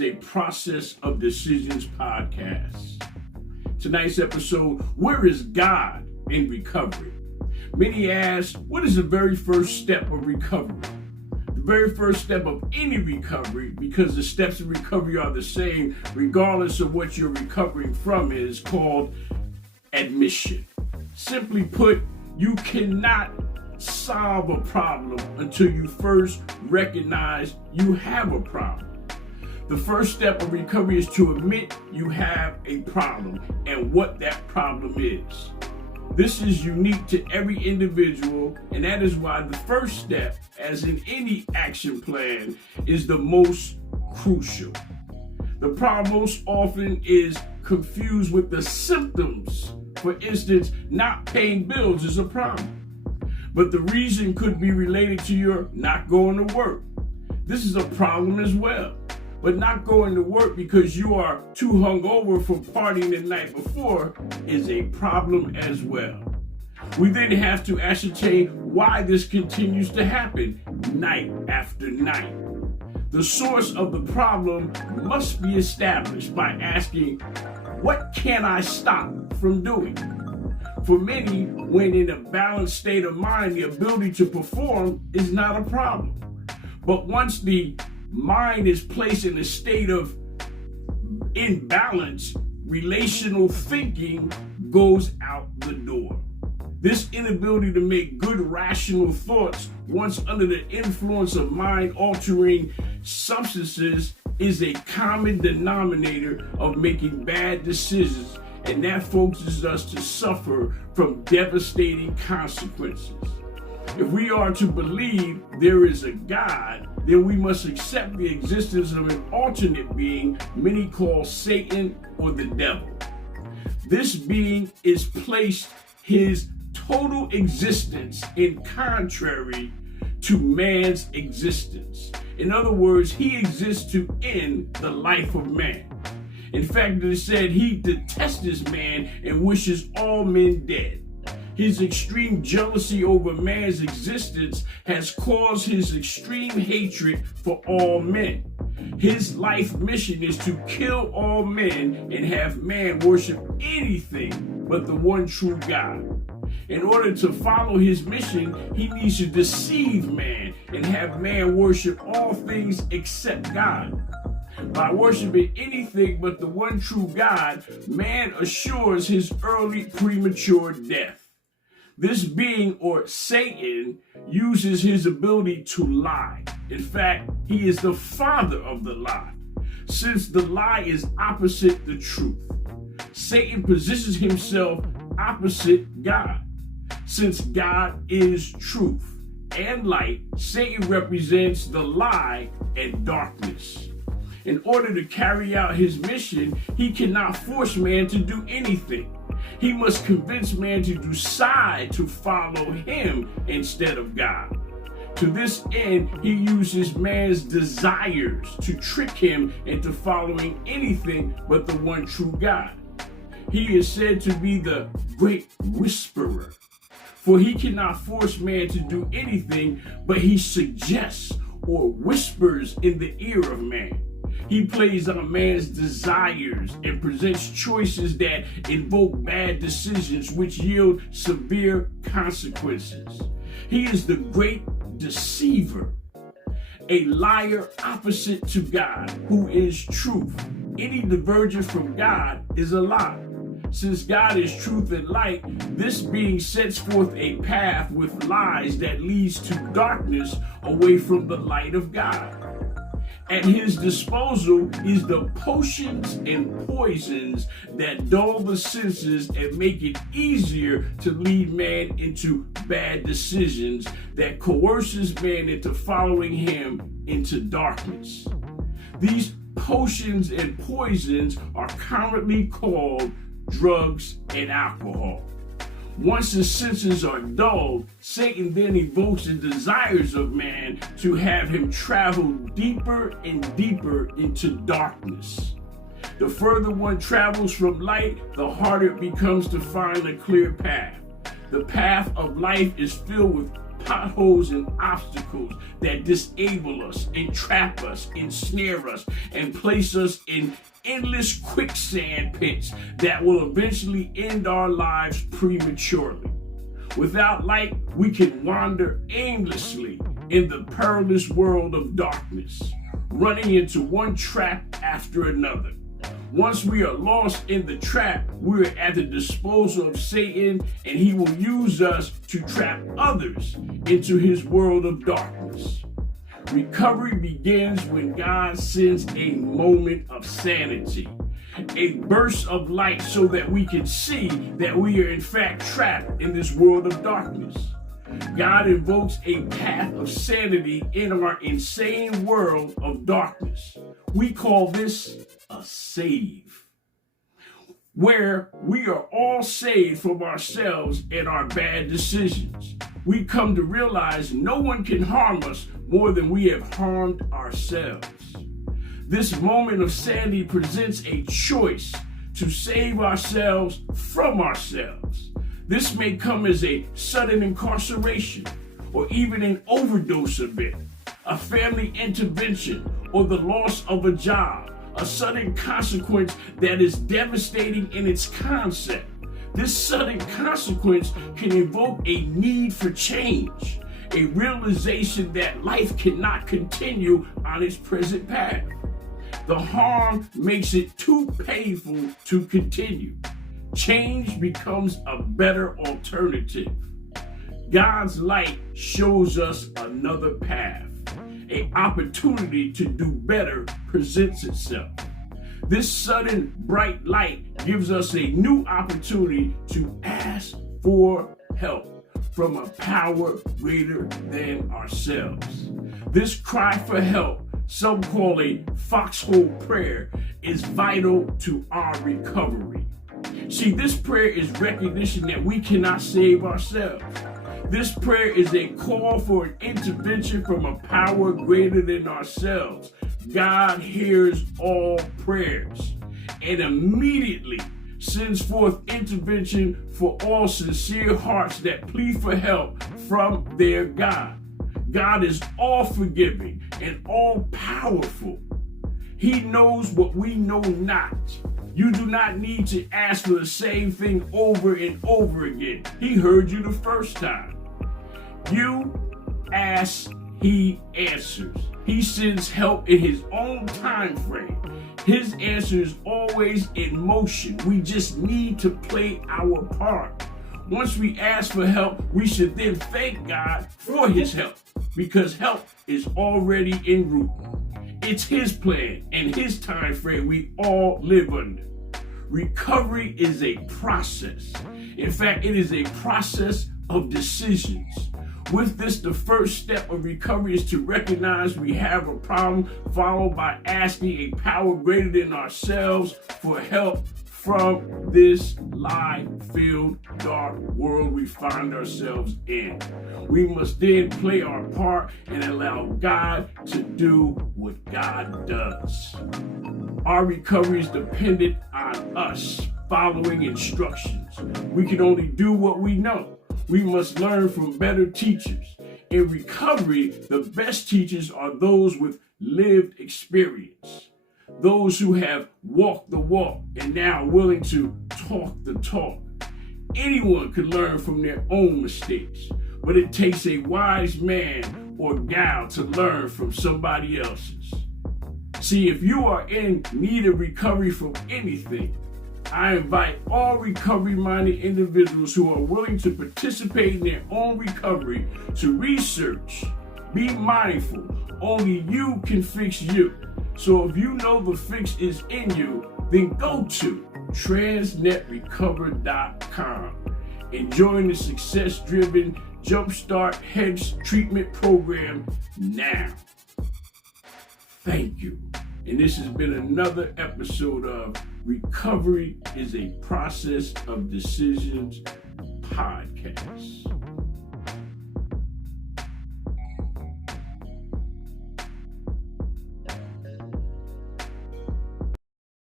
is a Process of Decisions podcast. Tonight's episode, where is God in recovery? Many ask, what is the very first step of recovery? The very first step of any recovery, because the steps of recovery are the same regardless of what you're recovering from, is called admission. Simply put, you cannot solve a problem until you first recognize you have a problem. The first step of recovery is to admit you have a problem and what that problem is. This is unique to every individual, and that is why the first step, as in any action plan, is the most crucial. The problem most often is confused with the symptoms. For instance, not paying bills is a problem, but the reason could be related to your not going to work. This is a problem as well. But not going to work because you are too hungover from partying the night before is a problem as well. We then have to ascertain why this continues to happen night after night. The source of the problem must be established by asking, what can I stop from doing? For many, when in a balanced state of mind, the ability to perform is not a problem. But once the mind is placed in a state of imbalance, relational thinking goes out the door. This inability to make good rational thoughts once under the influence of mind-altering substances is a common denominator of making bad decisions, and that forces us to suffer from devastating consequences. If we are to believe there is a God, then we must accept the existence of an alternate being many call Satan or the devil. This being is placed his total existence in contrary to man's existence. In other words, he exists to end the life of man. In fact, it is said he detests man and wishes all men dead. His extreme jealousy over man's existence has caused his extreme hatred for all men. His life mission is to kill all men and have man worship anything but the one true God. In order to follow his mission, he needs to deceive man and have man worship all things except God. By worshiping anything but the one true God, man assures his early premature death. This being, or Satan, uses his ability to lie. In fact, he is the father of the lie, since the lie is opposite the truth. Satan positions himself opposite God. Since God is truth and light, Satan represents the lie and darkness. In order to carry out his mission, he cannot force man to do anything. He must convince man to decide to follow him instead of God. To this end, he uses man's desires to trick him into following anything but the one true God. He is said to be the great whisperer, for he cannot force man to do anything, but he suggests or whispers in the ear of man. He plays on man's desires and presents choices that invoke bad decisions which yield severe consequences. He is the great deceiver, a liar opposite to God, who is truth. Any divergence from God is a lie. Since God is truth and light, this being sets forth a path with lies that leads to darkness away from the light of God. At his disposal is the potions and poisons that dull the senses and make it easier to lead man into bad decisions, that coerces man into following him into darkness. These potions and poisons are commonly called drugs and alcohol. Once the senses are dulled, Satan then evokes the desires of man to have him travel deeper and deeper into darkness. The further one travels from light, the harder it becomes to find a clear path. The path of life is filled with potholes and obstacles that disable us, entrap us, ensnare us, and place us in endless quicksand pits that will eventually end our lives prematurely. Without light, we can wander aimlessly in the perilous world of darkness, running into one trap after another. Once we are lost in the trap, we are at the disposal of Satan, and he will use us to trap others into his world of darkness. Recovery begins when God sends a moment of sanity, a burst of light so that we can see that we are in fact trapped in this world of darkness. God invokes a path of sanity in our insane world of darkness. We call this a save, where we are all saved from ourselves and our bad decisions. We come to realize no one can harm us more than we have harmed ourselves. This moment of sanity presents a choice to save ourselves from ourselves. This may come as a sudden incarceration, or even an overdose event, a family intervention, or the loss of a job, a sudden consequence that is devastating in its concept. This sudden consequence can evoke a need for change, a realization that life cannot continue on its present path. The harm makes it too painful to continue. Change becomes a better alternative. God's light shows us another path. An opportunity to do better presents itself. This sudden bright light gives us a new opportunity to ask for help from a power greater than ourselves. This cry for help, some call a foxhole prayer, is vital to our recovery. See, this prayer is recognition that we cannot save ourselves. This prayer is a call for an intervention from a power greater than ourselves. God hears all prayers and immediately sends forth intervention for all sincere hearts that plead for help from their God. God is all forgiving and all powerful. He knows what we know not. You do not need to ask for the same thing over and over again. He heard you the first time. You ask, he answers. He sends help in his own time frame. His answer is always in motion. We just need to play our part. Once we ask for help, we should then thank God for his help, because help is already en route. It's his plan and his time frame we all live under. Recovery is a process. In fact, it is a process of decisions. With this, the first step of recovery is to recognize we have a problem, followed by asking a power greater than ourselves for help from this lie-filled, dark world we find ourselves in. We must then play our part and allow God to do what God does. Our recovery is dependent on us following instructions. We can only do what we know. We must learn from better teachers. In recovery, the best teachers are those with lived experience. Those who have walked the walk and now are willing to talk the talk. Anyone can learn from their own mistakes, but it takes a wise man or gal to learn from somebody else's. See, if you are in need of recovery from anything, I invite all recovery-minded individuals who are willing to participate in their own recovery to research. Be mindful. Only you can fix you. So if you know the fix is in you, then go to transnetrecover.com and join the success-driven Jumpstart Heads Treatment Program now. Thank you. And this has been another episode of Recovery is a Process of Decisions podcast.